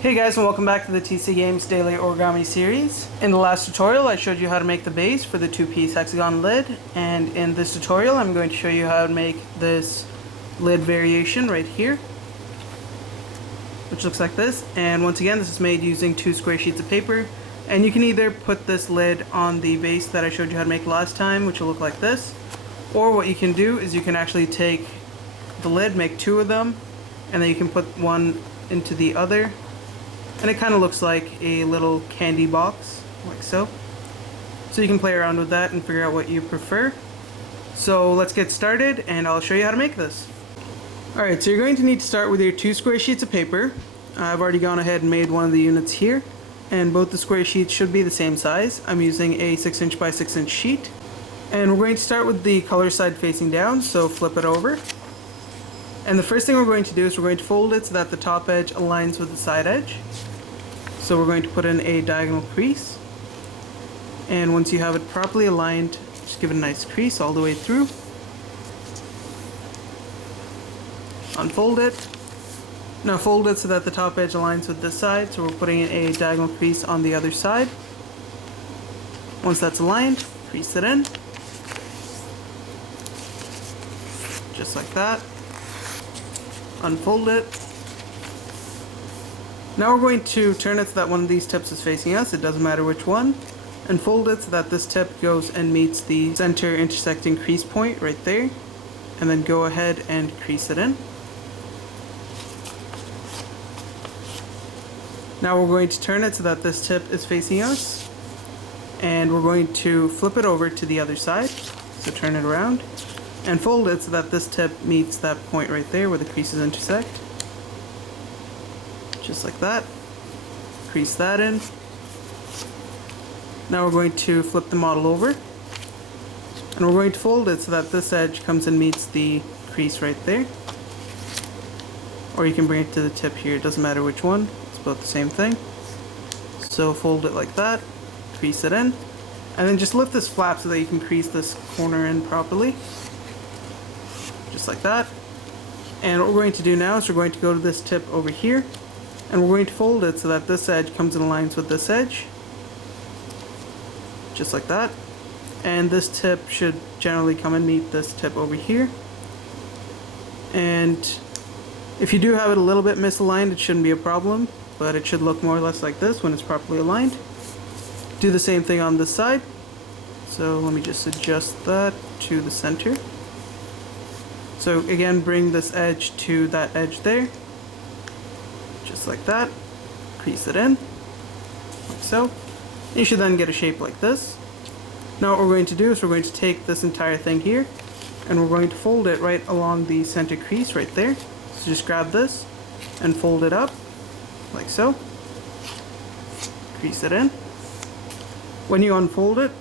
Hey guys, and welcome back to the TC Games Daily Origami series. In the last tutorial I showed you how to make the base for the two-piece hexagon lid, and in this tutorial I'm going to show you how to make this lid variation right here, which looks like this. And once again, this is made using 2 square sheets of paper, and you can either put this lid on the base that I showed you how to make last time, which will look like this, or what you can do is you can actually take the lid, make 2 of them, and then you can put one into the other. And it kind of looks like a little candy box, like so. So you can play around with that and figure out what you prefer. So let's get started and I'll show you how to make this. Alright, so you're going to need to start with your 2 square sheets of paper. I've already gone ahead and made one of the units here. And both the square sheets should be the same size. I'm using a 6" by 6" sheet. And we're going to start with the color side facing down, so flip it over. And the first thing we're going to do is we're going to fold it so that the top edge aligns with the side edge. So we're going to put in a diagonal crease, and once you have it properly aligned, just give it a nice crease all the way through. Unfold it. Now fold it so that the top edge aligns with this side, so we're putting in a diagonal crease on the other side. Once that's aligned, crease it in. Just like that. Unfold it. Now we're going to turn it so that one of these tips is facing us, it doesn't matter which one, and fold it so that this tip goes and meets the center intersecting crease point right there, and then go ahead and crease it in. Now we're going to turn it so that this tip is facing us, and we're going to flip it over to the other side, so turn it around, and fold it so that this tip meets that point right there where the creases intersect. Just like that. Crease that in. Now we're going to flip the model over, and we're going to fold it so that this edge comes and meets the crease right there. Or you can bring it to the tip here, it doesn't matter which one, it's both the same thing. So fold it like that, crease it in, and then just lift this flap so that you can crease this corner in properly. Just like that. And what we're going to do now is we're going to go to this tip over here, and we're going to fold it so that this edge comes and aligns with this edge. Just like that. And this tip should generally come and meet this tip over here. And if you do have it a little bit misaligned, it shouldn't be a problem, but it should look more or less like this when it's properly aligned. Do the same thing on this side. So let me just adjust that to the center. So again, bring this edge to that edge there. Just like that. Crease it in, like so. You should then get a shape like this. Now what we're going to do is we're going to take this entire thing here, and we're going to fold it right along the center crease right there. So just grab this and fold it up, like so. Crease it in. When you unfold it,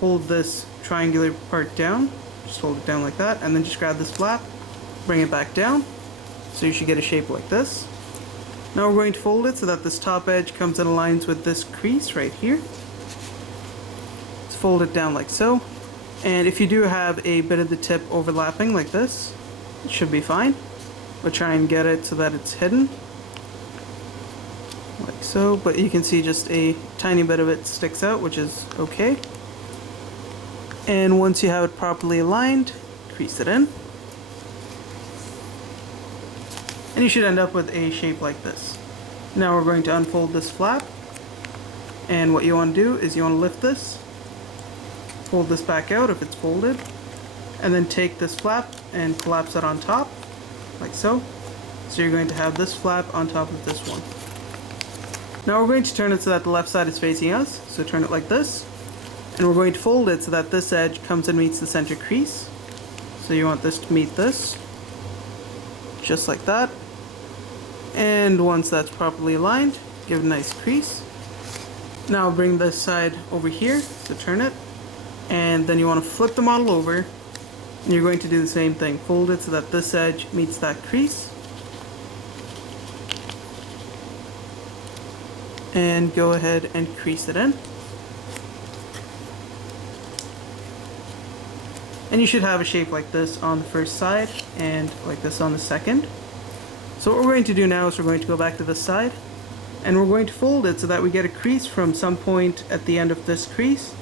hold this triangular part down. Just hold it down like that, and then just grab this flap, bring it back down. So you should get a shape like this. Now we're going to fold it so that this top edge comes and aligns with this crease right here. Let's fold it down like so. And if you do have a bit of the tip overlapping like this, it should be fine. But try and get it so that it's hidden. Like so, but you can see just a tiny bit of it sticks out, which is okay. And once you have it properly aligned, crease it in. And you should end up with a shape like this. Now we're going to unfold this flap, and what you want to do is you want to lift this, fold this back out if it's folded, and then take this flap and collapse it on top, like so. So you're going to have this flap on top of this one. Now we're going to turn it so that the left side is facing us, so turn it like this, and we're going to fold it so that this edge comes and meets the center crease. So you want this to meet this, just like that. And once that's properly aligned, give it a nice crease. Now bring this side over here, so turn it, and then you want to flip the model over, and you're going to do the same thing. Fold it so that this edge meets that crease, and go ahead and crease it in. And you should have a shape like this on the first side and like this on the second. So what we're going to do now is we're going to go back to this side, And we're going to fold it so that we get a crease from some point at the end of this crease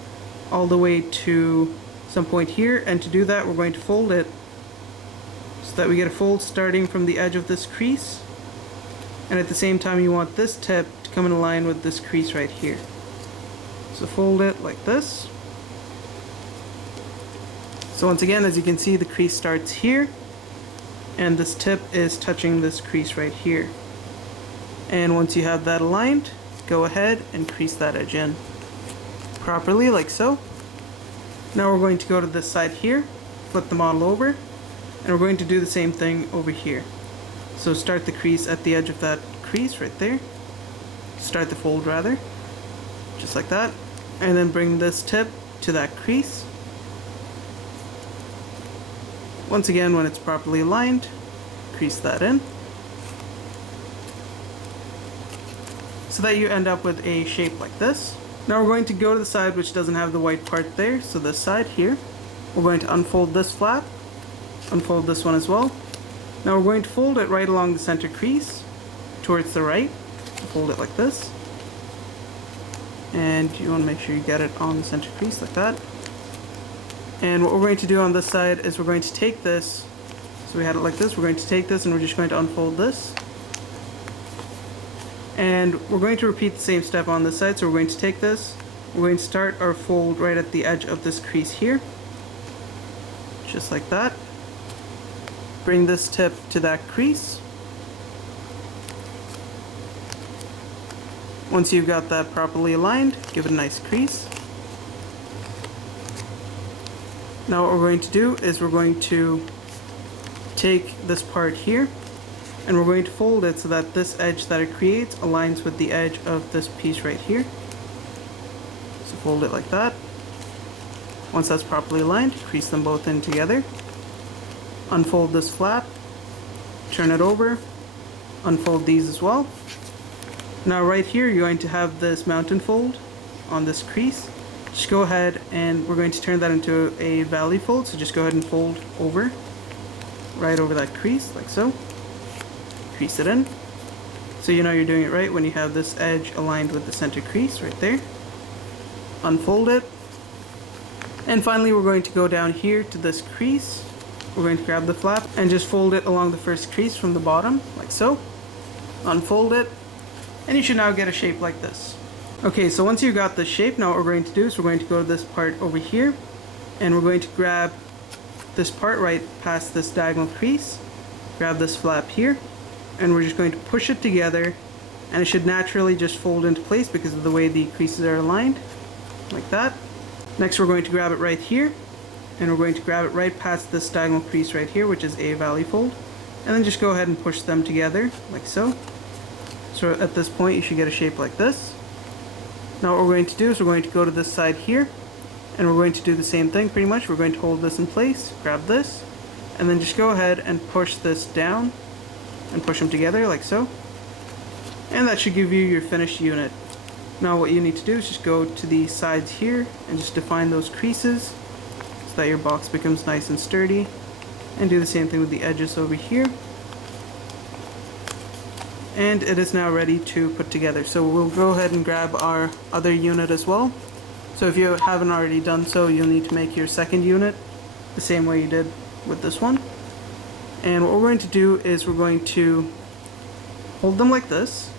all the way to some point here. And to do that, we're going to fold it so that we get a fold starting from the edge of this crease, and at the same time you want this tip to come in line with this crease right here. So fold it like this. So once again, as you can see, the crease starts here and this tip is touching this crease right here. And once you have that aligned, go ahead and crease that edge in properly like so. Now we're going to go to this side here, flip the model over, and we're going to do the same thing over here. So start the crease at the edge of that crease right there. Start the fold rather, just like that. And then bring this tip to that crease. Once again, when it's properly aligned, crease that in, so that you end up with a shape like this. Now we're going to go to the side which doesn't have the white part there, so this side here. We're going to unfold this flap, unfold this one as well. Now we're going to fold it right along the center crease, towards the right. Fold it like this. And you want to make sure you get it on the center crease like that. And what we're going to do on this side is we're going to take this, so we had it like this, we're going to take this and we're just going to unfold this. And we're going to repeat the same step on this side, so we're going to take this, we're going to start our fold right at the edge of this crease here, just like that. Bring this tip to that crease. Once you've got that properly aligned, give it a nice crease. Now what we're going to do is we're going to take this part here and we're going to fold it so that this edge that it creates aligns with the edge of this piece right here. So fold it like that. Once that's properly aligned, crease them both in together. Unfold this flap, turn it over, unfold these as well. Now right here you're going to have this mountain fold on this crease. Just go ahead and we're going to turn that into a valley fold, so just go ahead and fold over, right over that crease, like so. Crease it in. So you know you're doing it right when you have this edge aligned with the center crease right there. Unfold it. And finally we're going to go down here to this crease. We're going to grab the flap and just fold it along the first crease from the bottom, like so. Unfold it. And you should now get a shape like this. Okay, so once you've got this shape, now what we're going to do is we're going to go to this part over here and we're going to grab this part right past this diagonal crease, grab this flap here, and we're just going to push it together, and it should naturally just fold into place because of the way the creases are aligned, like that. Next we're going to grab it right here, and we're going to grab it right past this diagonal crease right here, which is a valley fold, and then just go ahead and push them together, like so. So at this point you should get a shape like this. Now what we're going to do is we're going to go to this side here, and we're going to do the same thing pretty much. We're going to hold this in place, grab this, and then just go ahead and push this down, and push them together like so. And that should give you your finished unit. Now what you need to do is just go to the sides here, and just define those creases, so that your box becomes nice and sturdy. And do the same thing with the edges over here. And it is now ready to put together. So we'll go ahead and grab our other unit as well. So if you haven't already done so, you'll need to make your second unit the same way you did with this one. And what we're going to do is we're going to hold them like this,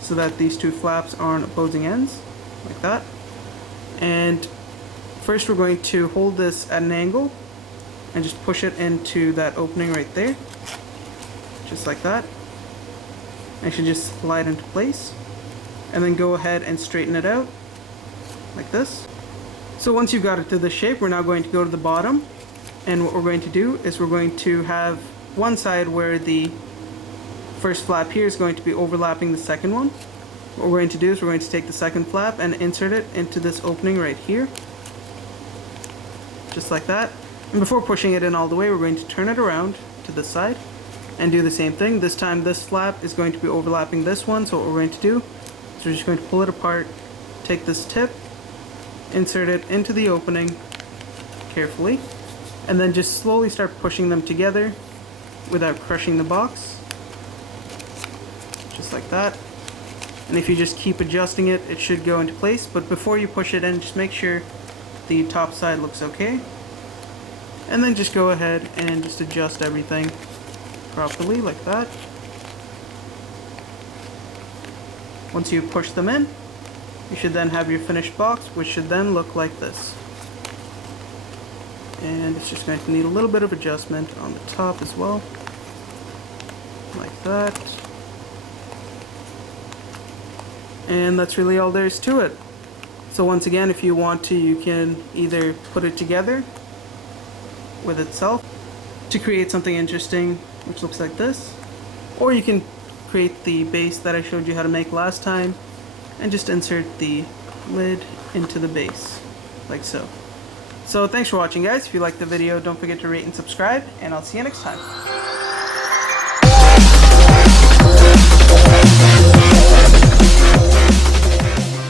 so that these two flaps are on opposing ends, like that. And first we're going to hold this at an angle and just push it into that opening right there, just like that. I should just slide into place, and then go ahead and straighten it out like this. So once you've got it to this shape, we're now going to go to the bottom, and what we're going to do is we're going to have one side where the first flap here is going to be overlapping the second one. What we're going to do is we're going to take the second flap and insert it into this opening right here, just like that. And before pushing it in all the way, we're going to turn it around to this side and do the same thing. This time this flap is going to be overlapping this one, so what we're going to do is we're just going to pull it apart, take this tip, insert it into the opening carefully, and then just slowly start pushing them together without crushing the box, just like that. And if you just keep adjusting it, it should go into place. But before you push it in, just make sure the top side looks okay. And then just go ahead and just adjust everything properly like that. Once you push them in, you should then have your finished box, which should then look like this. And it's just going to need a little bit of adjustment on the top as well, like that. And that's really all there is to it. So once again, if you want to, you can either put it together with itself to create something interesting, which looks like this, or you can create the base that I showed you how to make last time and just insert the lid into the base, like so. So thanks for watching, guys. If you liked the video, don't forget to rate and subscribe, and I'll see you next time.